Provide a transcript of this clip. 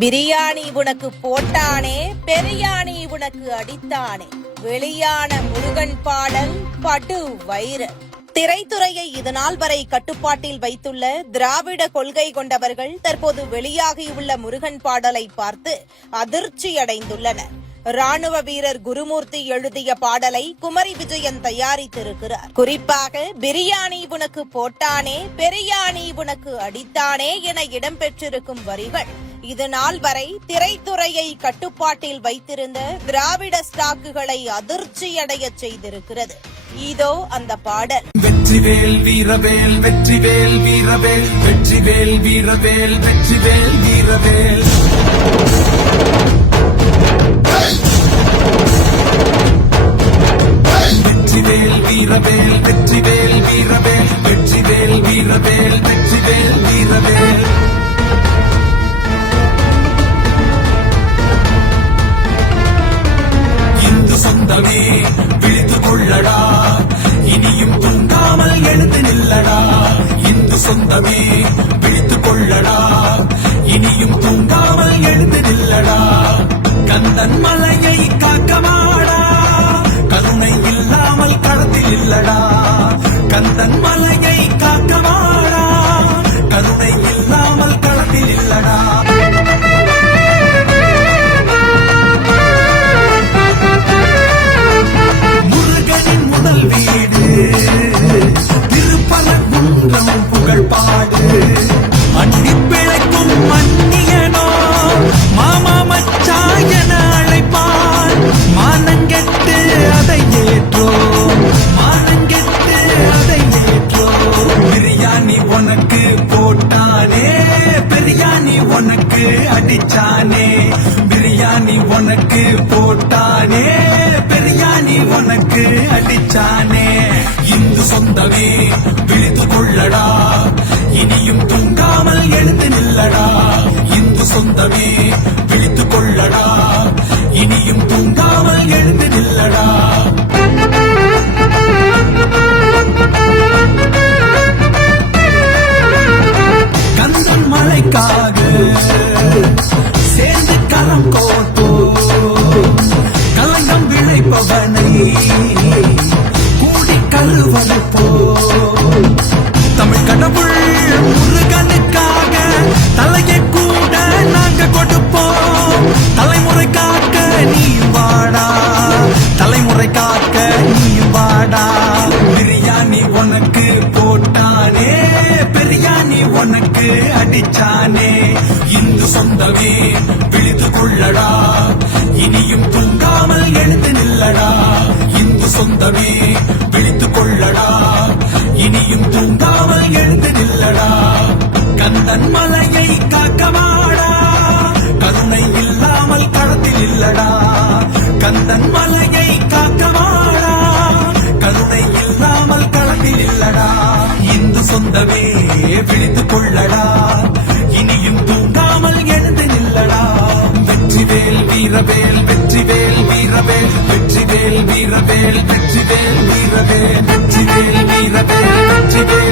பிரியாணி உனக்கு போட்டானே பெரியாணி உனக்கு அடித்தானே. வெளியான முருகன் பாடல் படு வைர திரைத்துறையை இதுநாள் வரை கட்டுப்பாட்டில் வைத்துள்ள திராவிட கொள்கை கொண்டவர்கள் தற்போது வெளியாகியுள்ள முருகன் பாடலை பார்த்து அதிர்ச்சியடைந்துள்ளனர். ராணுவ வீரர் குருமூர்த்தி எழுதிய பாடலை குமரி விஜயன் தயாரித்திருக்கிறார். குறிப்பாக பிரியாணி உனக்கு போட்டானே பெரியாணி உனக்கு அடித்தானே என இடம்பெற்றிருக்கும் வரிகள் இது நாள் வரை திரைத்துறையை கட்டுப்பாட்டில் வைத்திருந்த திராவிட ஸ்டாக்குகளை அதிர்ச்சியடைய செய்திருக்கிறது. இதோ அந்த பாடல். வெற்றிவேல் வீரவேல் வெற்றிவேல் வீரவேல் வெற்றிவேல் வீரவேல் வெற்றிவேல் வீரவேல். வெற்றிவேல் வீரவேல் வெற்றிவேல் வீரவேல் வெற்றிவேல் வீரவேல் இந்து விழித்து கொள்ளடா. இனியும் தூங்காமல் எழுந்து நில்லடா. இந்து சொந்தமே விழித்து கொள்ளடா. இனியும் தூங்காமல் எழுந்து நில்லடா. கந்தன் மலையை காக்கமாடா பாடு. அண்டி பிழைக்கும் மன்னியனோ மாமா மச்சா என அழைப்பார். மானங்கெட்டு அதை ஏற்றோ மானங்கெட்டு அதை ஏற்றோ. பிரியாணி உனக்கு போட்டானே பிரியாணி உனக்கு அடிச்சானே. பிரியாணி உனக்கு போட்டானே பிரியாணி உனக்கு அடிச்சானே. இந்து சொந்தமே இந்து சொந்தமே விழித்து கொள்ளடா. இனியும் தூங்காமல் எழுந்து நில்லடா. கந்தன் மழைக்காக சேர்ந்து கரம் கோத்தோ கலங்கம் விளைப்பவனை கூடி கழுவறுப்போ போ பிரியாணி உனக்கு போட்டானே பிரியாணி உனக்கு அடிச்சானே. இந்து சொந்தமே விழித்து கொள்ளடா. இனியும் தூங்காமல் எழுந்து நில்லடா. இந்து சொந்தமே விழித்து கொள்ளடா. இனியும் தூங்காமல் எழுந்து நில்லடா. கந்தன் மலையை காக்க விழித்து கொள்ளடா. இனியும் தூங்காமல் எழுந்து நில்லடா. வெற்றிவேல் வீரவேல் வெற்றிவேல் வீரவேல் வெற்றிவேல் வீரவேல் வெற்றிவேல் வீரவேல் வெற்றிவேல் வீரவேல் வெற்றிவேல்.